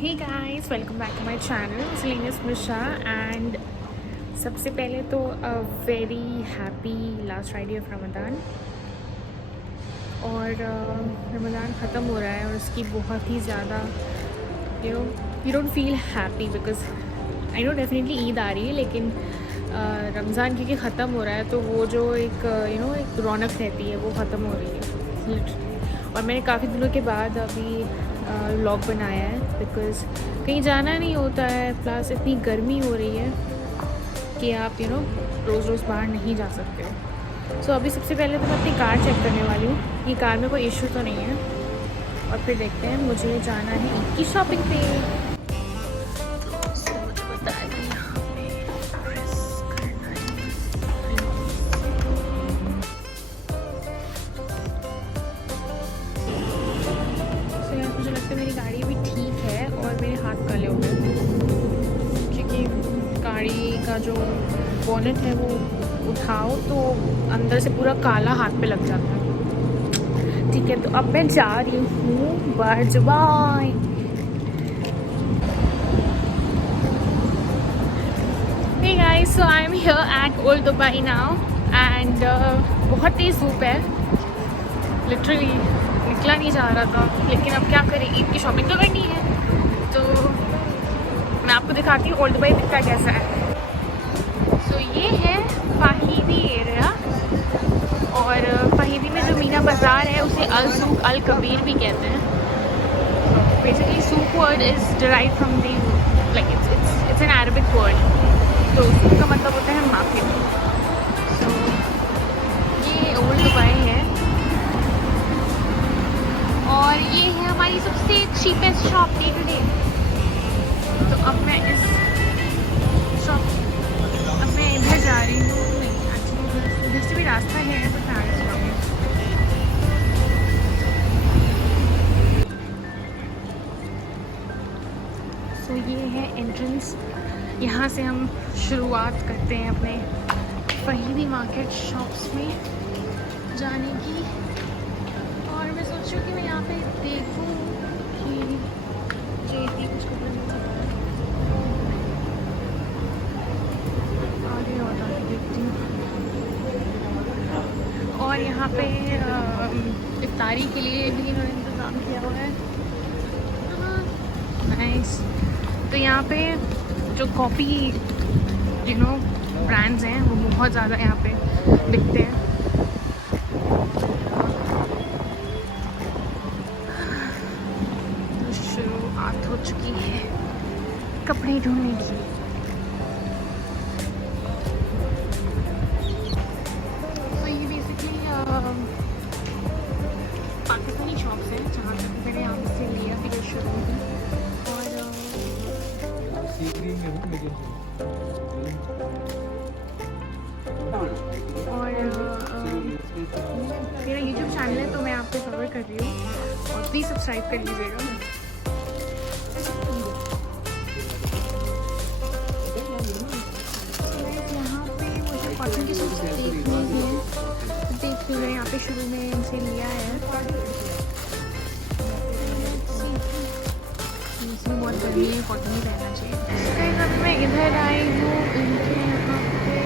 Hey guys, welcome back to my channel Selina Mishra. And सबसे पहले तो very happy last Friday of Ramzan. और रमज़ान ख़त्म हो रहा है और उसकी बहुत ही ज़्यादा you don't feel happy because I know definitely Eid आ रही है, लेकिन रमज़ान क्योंकि ख़त्म हो रहा है तो वो जो एक एक रौनक रहती है वो ख़त्म हो रही है। और मैंने काफ़ी दिनों के बाद अभी व्लॉग बनाया है बिकॉज़ कहीं जाना नहीं होता है, प्लस इतनी गर्मी हो रही है कि आप रोज़ रोज़ बाहर नहीं जा सकते हो। सो अभी सबसे पहले तो मैं अपनी कार चेक करने वाली हूँ कि कार में कोई इशू तो नहीं है, और फिर देखते हैं। मुझे जाना है ईद की शॉपिंग पे। मुझे लगता है मेरी गाड़ी भी ठीक है और मेरे हाथ काले हो गए क्योंकि गाड़ी का जो बोनेट है वो उठाओ तो अंदर से पूरा काला हाथ पे लग जाता है। ठीक है, तो अब मैं जा रही हूँ bye. Hey guys, so I'm here at Old Dubai now and बहुत तेज़ धूप है, लिटरली निकला नहीं जा रहा था, लेकिन अब क्या करें, ईद की शॉपिंग तो करनी है। तो मैं आपको दिखाती हूँ ओल्ड दुबई दिखता कैसा है। सो ये है फाहिदी एरिया, और फाहिदी में जो मीना बाज़ार है उसे अल सूक अल कबीर भी कहते हैं। Basically souk word is derive from the like it's an Arabic word, तो सूक का मतलब होता है मार्केट। सो ये ओल्ड दुबई है और ये है हमारी सबसे cheapest shop day to day. तो अब मैं इधर जा रही हूँ। एक्चुअली इधर से भी रास्ता है तो मैं आगे जाऊँगी। सो ये है एंट्रेंस, यहाँ से हम शुरुआत करते हैं अपने फहीदी मार्केट शॉप्स में जाने की। और मैं सोच रही हूँ कि मैं यहाँ पे देखूँ कि कुछ आगे देखती हूँ। और यहाँ पे इफ्तारी के लिए भी इन्होंने इंतज़ाम किया हुआ है। नाइस। तो यहाँ पे जो कॉफ़ी ब्रांड्स हैं वो बहुत ज़्यादा यहाँ पे बिकते हैं। शुरुआत हो चुकी है कपड़े ढूंढने की। तो ये बेसिकली पाकिस्तानी शॉप्स हैं जहाँ तक मैंने यहाँ से लिया फिर शुरू हुई। और मेरा YouTube चैनल है तो मैं आपको कवर कर रही हूँ और प्लीज़ सब्सक्राइब कर लीजिएगा। यहाँ पे मुझे कॉटन की सूट्स देखनी है, देखिए मैंने यहाँ पे शुरू में इनसे लिया है। इसमें बहुत गर्मी है, कॉटन ही रहना चाहिए। अभी मैं इधर आई हूँ इनके यहाँ पे।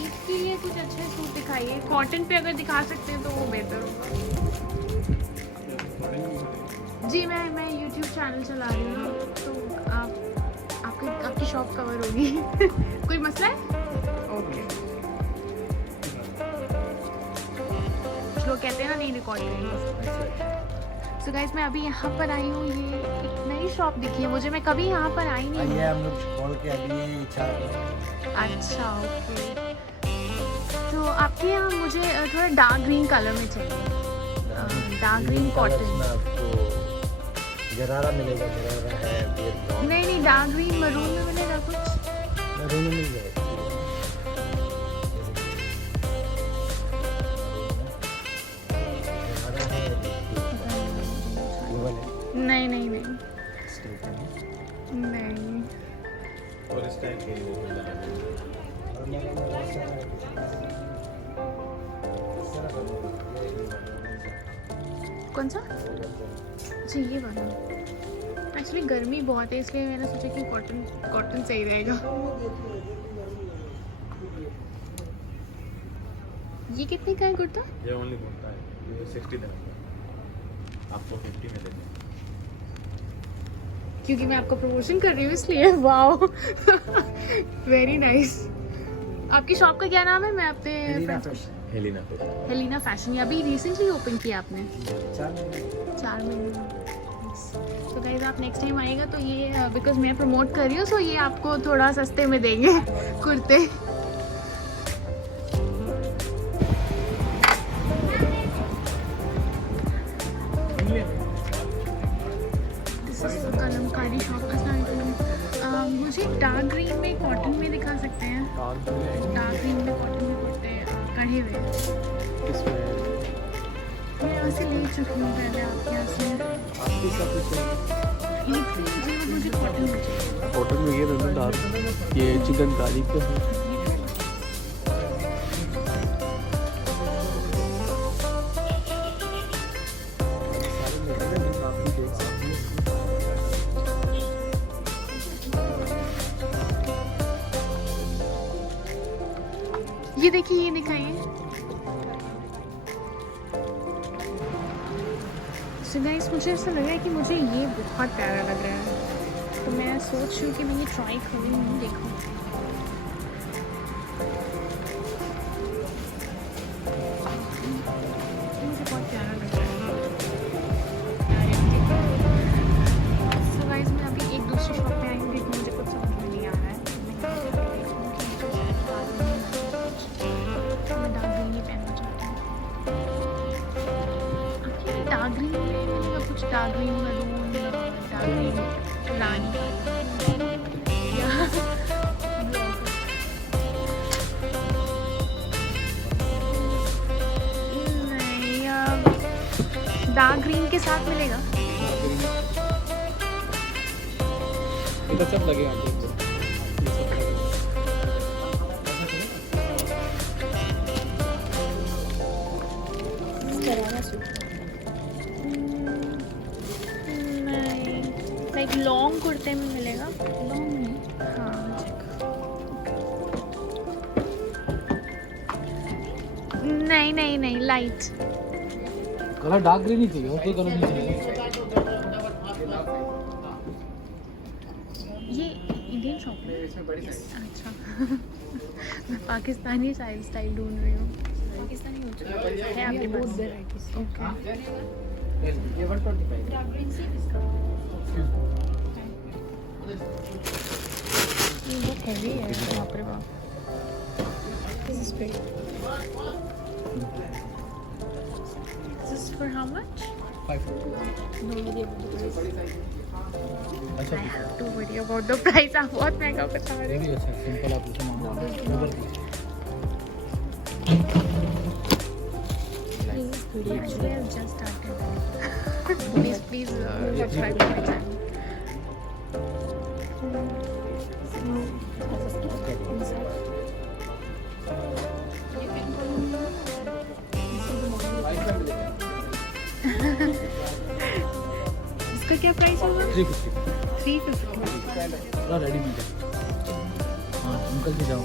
इसके लिए कुछ अच्छे सूट दिखाइए, कॉटन पे अगर दिखा सकते हैं तो वो बेहतर होगा। जी मैं YouTube चैनल चला रही हूँ तो आपकी शॉप कवर होगी। कोई मसला है? ओके। कुछ लोग कहते हैं ना नहीं रिकॉर्ड करेंगे। सो गाइस, मैं अभी यहाँ पर आई हूँ। ये एक नई शॉप दिखी है मुझे, मैं कभी यहाँ पर आई नहीं हूँ। हम लोग खोल के अभी अच्छा, ओके। तो आपके यहाँ मुझे थोड़ा डार्क ग्रीन कलर में चाहिए, डार्क ग्रीन कॉटन। गरारा मिलेगा, गरारा है। नहीं, डार्क ग्रीन मरून में मिलेगा कुछ? मरून में मिल जाएगा। नहीं नहीं नहीं नहीं। नहीं। और इस टाइप के कौन सा? अच्छा ये वाला। एक्चुअली गर्मी बहुत है इसलिए मैंने सोचा कि कॉटन सही रहेगा। ये कितने का है कुर्ता? ये ओनली कुर्ता है, ये 60 का आपको 50 में देंगे। क्योंकि मैं आपको प्रमोशन कर रही हूँ इसलिए। Wow very nice. आपकी शॉप का क्या नाम है? मैं अपने फ्रेंड्स को हेलिना फैशन। ये अभी रिसेंटली ओपन किया आपने? 4 महीने। तो गाइस आप नेक्स्ट टाइम आएगा तो ये बिकॉज मैं प्रमोट कर रही हूँ सो ये आपको थोड़ा सस्ते में देंगे कुर्ते। कलमकारी शॉप का मुझे डार्क ग्रीन में कॉटन में दिखा सकते हैं? डार्क ग्रीन में कॉटन में कुर्ते कढ़े हुए। मैं यहाँ से ले चुकी हूँ पहले आपके यहाँ से। मुझे कॉटन में चाहिए। कॉटन में ये रंग डार्क, ये चिकनकारी पे है। ये देखिए, ये दिखाइए। सो गाइस मुझे ऐसा लग रहा है कि मुझे ये बहुत प्यारा लग रहा है तो मैं सोच रही हूँ कि मैं ये ट्राई करूँ, देखूँ। मुझे बहुत प्यारा लग रहा है। सो गाइस मैं अभी एक दूसरी शॉप पे आई हूँ क्योंकि मुझे कुछ समझ में नहीं आ रहा है। मैं डार्क ग्रीन ही पहनना चाहती हूँ। डार्क ग्रीन में मिलेगा कुछ? Dark green maroon, dark green रानी या नहीं, डार्क ग्रीन के साथ मिलेगा? इधर सब लगेगा। लाइक लॉन्ग कुर्ते में मिलेगा? लॉन्ग नहीं, हाँ नहीं नहीं नहीं, लाइट कलर डार्क ग्रीन ही चाहिए और कोई कलर नहीं चाहिए। ये इंडियन शॉप है? अच्छा मैं पाकिस्तानी स्टाइल ढूंढ रही हूँ। पाकिस्तानी है आपके पास? ओके ये 125 ये बहुत हैवी है। बाप रे बाप। This is great. This is for how much? 5। No idea about the price. अच्छा I have to worry about the price. आप बहुत महंगा बता रहे ये हो। भी अच्छा है, सिंपल आप उसे मांगो। Please, actually I've just started. please subscribe to my channel. इसका क्या प्राइस होगा? 350। पूरा रेडी मिल जाए। हाँ निकल के जाओ।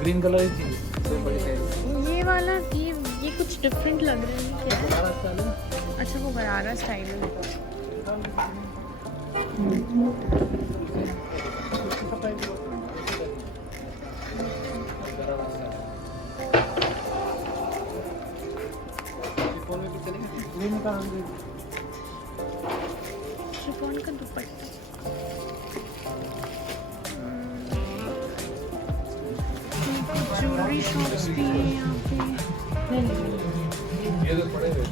ग्रीन कलर ही चाहिए। ये वाला ये कुछ डिफरेंट लग रहा है। क्या है? अच्छा वो गरारा स्टाइल है। शिफॉन का दुपट्टा। ज्वेलरी शॉप्स भी है यहाँ पे। ये तो पड़े हुए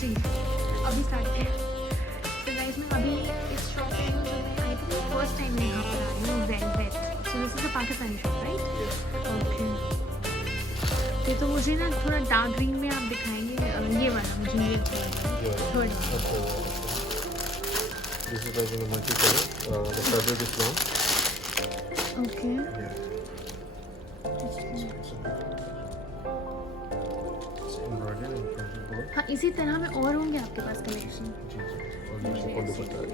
जी अभी स्टार्ट किया। तो पाकिस्तानी शॉप राइट? ओके। ये तो मुझे ना थोड़ा डार्क ग्रीन में आप दिखाएंगे, ये वाला मुझे ये अच्छा लग रहा है third. This is like in a multi-color. The fabric is long. Okay. It's embroidered and front and back. हाँ, इसी तरह में और होंगे आपके पास कलेक्शन? जी जी। और ये ऊपर दुपट्टा है।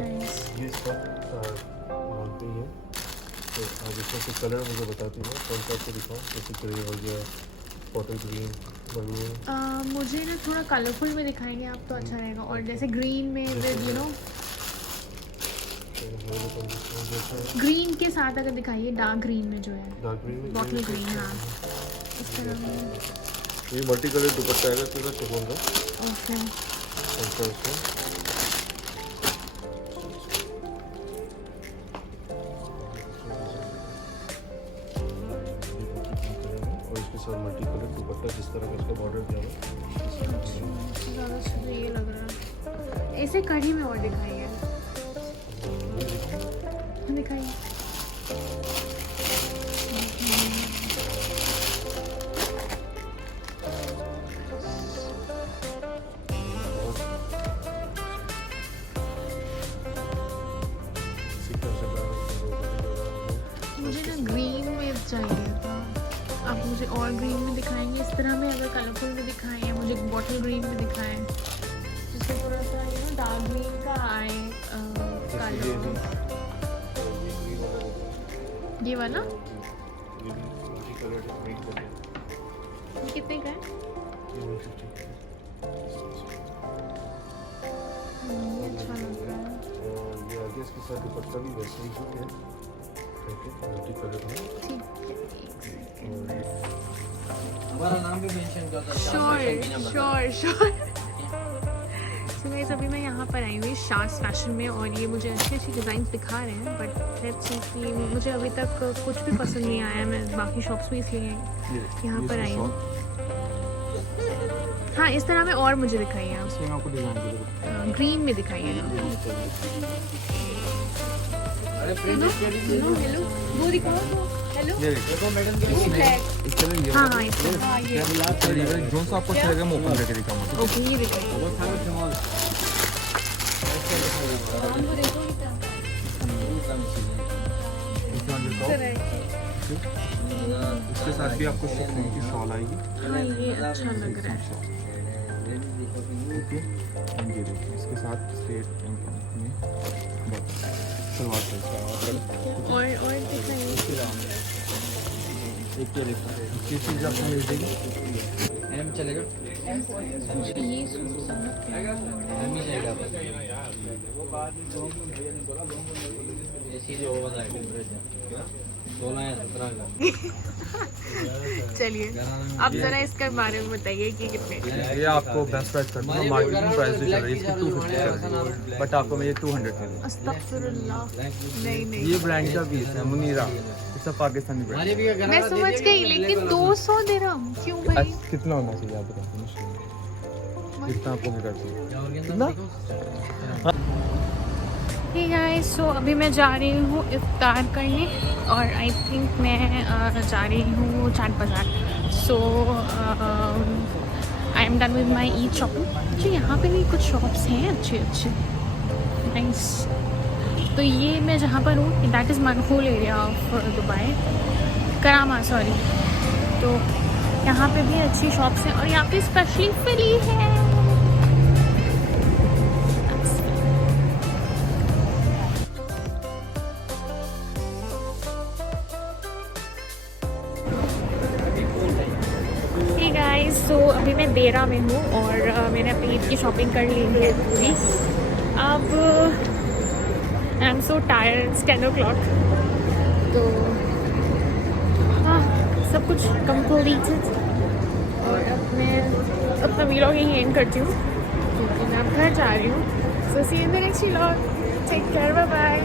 Nice. ये सब मानते हैं। तो आप इसमें से कलर मुझे बताती हैं कौन सा आपको दिखाऊँ? जैसे ग्रे हो गया, बॉटल ग्रीन, मरून। मुझे ना थोड़ा कलरफुल में दिखाएंगे आप तो अच्छा रहेगा, और जैसे ग्रीन में विद यू नो ग्रीन के साथ अगर दिखाइए, डार्क ग्रीन में जो है, डार्क ग्रीन में बॉटल ग्रीन। हाँ, इस तरह में। ये मल्टी कलर दुपट्टा आएगा इसके साथ चिकन का। ओके। कौन सा इसमें? और इसके साथ मल्टी कलर दुपट्टा जिस तरह का इसका बॉर्डर दिया हुआ है। ज़्यादा अच्छा ये लग रहा है। ऐसे कढ़ी में और दिखाइए, दिखाइए। मुझे ना ग्रीन में चाहिए था, आप मुझे और ग्रीन में दिखाएंगे इस तरह में? अगर कलरफुल में दिखाएं या मुझे बॉटल ग्रीन में दिखाएं जिससे थोड़ा सा यू नो डार्क ग्रीन का आए कलर। ये वाला ये कितने का है? ये अच्छा लग रहा है। ये आगे इसके साथ दुपट्टा भी वैसे ही है, मल्टी कलर में। ठीक है, हमारा नाम भी मेंशन कर दो। श्योर। तो गाइस अभी मैं यहाँ पर आई हुई शार्स फैशन में, और ये मुझे अच्छी अच्छी डिज़ाइन दिखा रहे हैं, बट लेट्स सी कि मुझे अभी तक कुछ भी पसंद नहीं आया। मैं बाकी शॉप्स में इसलिए यहाँ पर आई हूँ। हाँ, इस तरह में और मुझे दिखाइए आप। इसमें आपको डिजाइन की जरूरत ग्रीन में दिखाइए। हेलो, वो दिखाओ। हेलो, है। देखो मैडम की इस तरह ये हाँ हाँ, इस तरह। जोन सा आपको अच्छा लगेगा मैं ओपन करके दिखाऊंगा। ओके, ये दिखाइए। इसके साथ भी आपको शिफॉन की शॉल आएगी। हाँ, ये अच्छा लग रहा है। ओके, ये देखिए इसके साथ स्ट्रेट में सलवार साइज और दिखाइए। एक ये देखो ये चीज़ आपको मिल जाएगी। एम चलेगा, मुझे ये सूट समझ नहीं एम ही जाएगा। ऐसी जो वो बताया टेम्परेचर 16 या 17 का। चलिए, अब जरा इसके बारे में बताइए कि कितने। ये आपको बेस्ट प्राइस कर दूँगा, मार्केटिंग प्राइस जो चल रही है इसकी 250 चल रही है, बट आपको मैं ये 200 में दूँ। अस्तगफुरुल्लाह, नहीं ये ब्रांड का पीस है मुनीरा, सब पाकिस्तानी ब्रांड। मैं समझ गई, लेकिन 200 दिरहम क्यों भाई? कितना होना चाहिए आप बताओ, कितना आपको भी कर सकते कितना? हे गाइस, सो अभी मैं जा रही हूँ इफ्तार करने, और आई थिंक मैं जा रही हूँ Chaat Bazaar. So I am done with my Eid shopping. जो यहाँ पे भी कुछ शॉप्स हैं अच्छे नाइस। तो ये मैं जहाँ पर हूँ that is Mankhool area of Dubai, Karama sorry. तो यहाँ पे भी अच्छी शॉप्स हैं, और यहाँ पे स्पेशली फिली है। सो अभी मैं देरा में हूँ, और मैंने अपनी ईद की शॉपिंग कर ली है पूरी। अब I am so tired, it's 10 o'clock। तो हाँ, सब कुछ कंप्लीटेड, और अब मैं अपना वीलॉग यहीं एंड करती हूँ क्योंकि मैं अब घर जा रही हूँ। So see you in the next vlog, take care, bye bye.